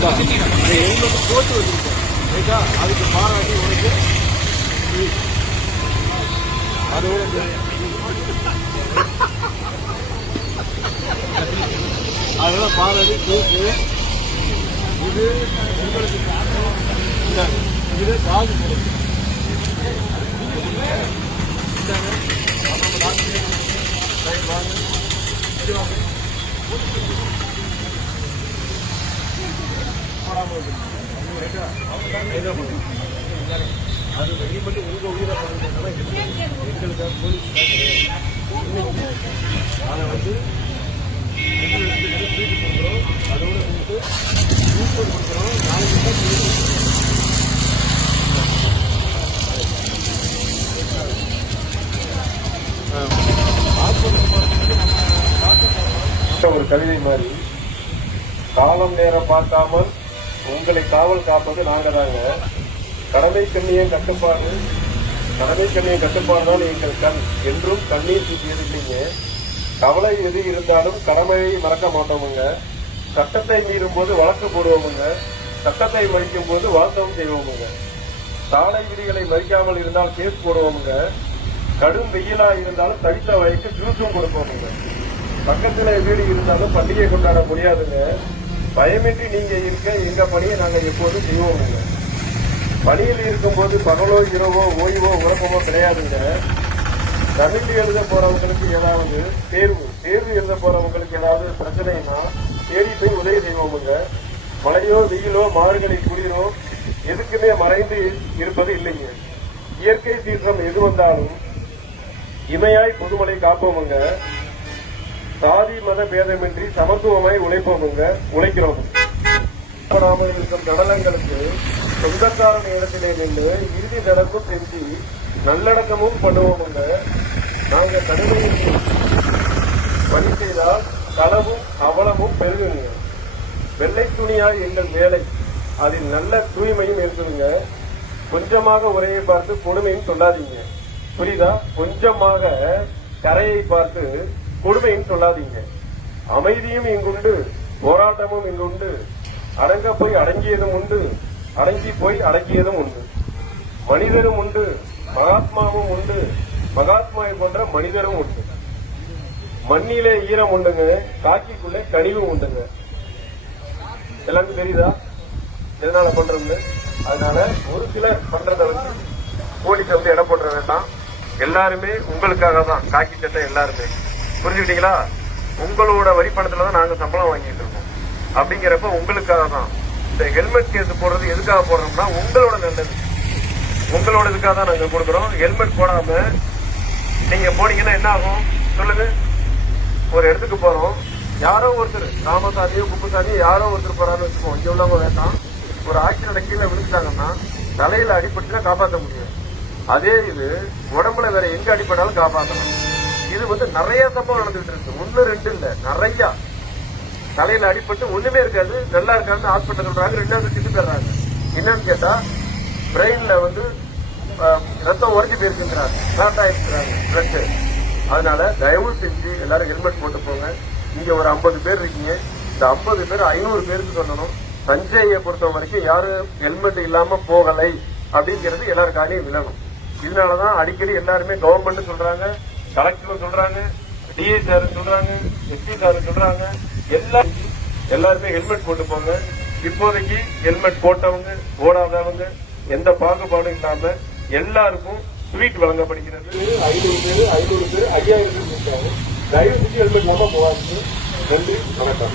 போட்டு வச்சிருக்கோம் ரைட்டா அதுக்கு பாராட்டி உனக்கு இது. அதோட இந்த- அதெல்லாம் பாராட்டி கேக்கு இது உங்களுக்கு இந்தாங்க. இது காது கொடுக்கு என்ன பண்ணுங்க அது வெளியே பண்ணி உயிரை பாருங்கன்னா எங்களுக்கு போலீஸ் அதை வந்து வீட்டு கொடுக்குறோம் அதோட வந்துட்டு ஊக்கம் கொடுக்குறோம் நாளைக்கு தான் ஒரு கவிதை மாதிரி காலம் நேரம் பார்க்காமல் உங்களை காவல் காப்பது நாங்கள் தாங்க. கடமை கண்ணியம் கட்டுப்பாடு. கடமை கண்ணியம் கட்டுப்பாடு தான் எங்கள் கண். என்றும் கண்ணீர் தூக்கியது கவலை எது இருந்தாலும் கடமையை மறக்க மாட்டோமுங்க. சட்டத்தை மீறும் போது வழக்கு போடுவோமுங்க. சட்டத்தை மறிக்கும் போது வாசம் செய்வோமுங்க. சாலை விதிகளை மறிக்காமல் இருந்தால் கேஸ் போடுவோமுங்க. கடும் வெயிலா இருந்தாலும் தவித்த வயக்கு ஜூஸும் கொடுப்போமுங்க. பக்கத்துல வீடு இருந்தாலும் பண்டிகை கொண்டாட முடியாதுங்க. பயமின்றி நீங்க இருக்க எங்க பணியை நாங்கள் எப்போதும் செய்வோமுங்க பணியில் இருக்கும்போது பகலோ இரவோ ஓய்வோ உறக்கமோ கிடையாதுங்க. தமிழ் எழுத போறவங்களுக்கு ஏதாவது தேர்வு தேர்வு எழுத போறவங்களுக்கு ஏதாவது பிரச்சனைனா தேடி போய் உதவி செய்வோமுங்க. மழையோ வெயிலோ மாறுகளை குளிரோ எதுக்குமே மறைந்து இருப்பது இல்லைங்க. இயற்கை சீற்றம் எது வந்தாலும் இமையாய் பொதுமலை காப்போமுங்க. சாதி மத பேதமின்றி சமத்துவமாய் உழைப்போமுங்க உழைக்கிறோம் படாமல் இருக்கும் நடனங்களுக்கு சொந்தக்காரன் இடத்திலே நின்று இறுதி நடக்கும் செஞ்சு நல்லடக்கமும் பண்ணுவோமுங்க. நாங்க கடுமையில் பணி செய்தால் களவும் அவலமும் பெருகுங்க. வெள்ளை துணியாய் எங்கள் வேலை. அதில் நல்ல தூய்மையும் இருக்குதுங்க. கொஞ்சமாக உரையை பார்த்து கொடுமையும் சொல்லாதீங்க. புரியுதா? கொஞ்சமாக கரையை பார்த்து கொடுமைன்னு சொல்லாதீங்க. அமைதியும் இங்குண்டு போராட்டமும் இங்குண்டு. அடங்க போய் அடங்கியதும் உண்டு அடங்கி போய் அடங்கியதும் உண்டு. மனிதரும் உண்டு மகாத்மாவும் உண்டு. மகாத்மாவை போன்ற மனிதரும் உண்டு. மண்ணிலே ஈரம் உண்டுங்க காக்கிக்குள்ளே கனிவும் உண்டுங்க. எல்லாருக்கும் தெரியுதா? எதனால பண்றது அதனால ஒரு சிலர் பண்றத வந்து போலீஸ் வந்து இடம் போட்டுற வேண்டாம். எல்லாருமே உங்களுக்காக தான் காக்கி சட்டை எல்லாருமே. புரிஞ்சுக்கிட்டீங்களா? உங்களோட வரிப்பணத்துல தான் நாங்க சம்பளம் வாங்கிட்டு இருக்கோம். அப்படிங்கிறப்ப உங்களுக்காக தான். இந்த ஹெல்மெட் கேஸ் போடுறது எதுக்காக போடுறோம்னா உங்களோட நல்லது. உங்களோட இதுக்காக தான் நாங்க கொடுக்குறோம். ஹெல்மெட் போடாம நீங்க போனீங்கன்னா என்ன ஆகும்? சொல்லுங்க. ஒரு இடத்துக்கு போறோம். யாரோ ஒருத்தர் ராமசாமியோ குப்புசாமியோ யாரோ ஒருத்தர் போறான்னு வச்சுக்கோம் இங்க உள்ளவங்க வேண்டாம். ஒரு ஆக்சிடென்ட் கீழே விழுந்துட்டாங்கன்னா தலையில அடிபட்டுனா காப்பாற்ற முடியும் அதே இது உடம்புல வேற எங்க அடிபட்டாலும் காப்பாற்றணும் இது வந்து நிறைய சம்பவம் நடந்துகிட்டு இருக்கு. ஒன்னு ரெண்டு இல்ல. நிறைய. தலையில அடிபட்டு ஒண்ணுமே இருக்காது. நல்லா இருக்காதுன்னு ஹாஸ்பிட்டல் சொல்றாங்க ரெண்டாவது திட்டு தர்றாங்க என்னன்னு கேட்டா பிரெயின்ல வந்து ரத்தம் உறைஞ்சு போயிருக்குங்கிறாங்க. கிளாட் ஆயிருக்கிறாங்க பிளட் அதனால தயவு செஞ்சு எல்லாரும் ஹெல்மெட் போட்டு போங்க. இங்க ஒரு 50 பேர் இருக்கீங்க. இந்த 50 பேர் ஐநூறு பேருக்கு சொல்லணும். தஞ்சையை பொறுத்த வரைக்கும் யாரும் ஹெல்மெட் இல்லாம போகலை அப்படிங்கிறது எல்லாரும் காலையும் விழணும் இதனாலதான் அடிக்கடி எல்லாருமே கவர்மெண்ட் சொல்றாங்க. கலெக்டர் சொல்றாங்க டிஐ சார் சொல்றாங்க எஸ்பி சார் சொல்றாங்க எல்லாம் எல்லாருமே ஹெல்மெட் போட்டு போங்க இப்போதைக்கு ஹெல்மெட் போட்டவங்க போடாதவங்க எந்த பாகுபாடும் இல்லாம எல்லாருக்கும் ஸ்வீட் வழங்கப்படுகிறது. ஐநூறு பேர் ஐநூறு பேர் ஐயாயிரம் பேர் இருக்காங்க. தயவு செஞ்சு ஹெல்மெட் போட்டா போகாது நன்றி வணக்கம்.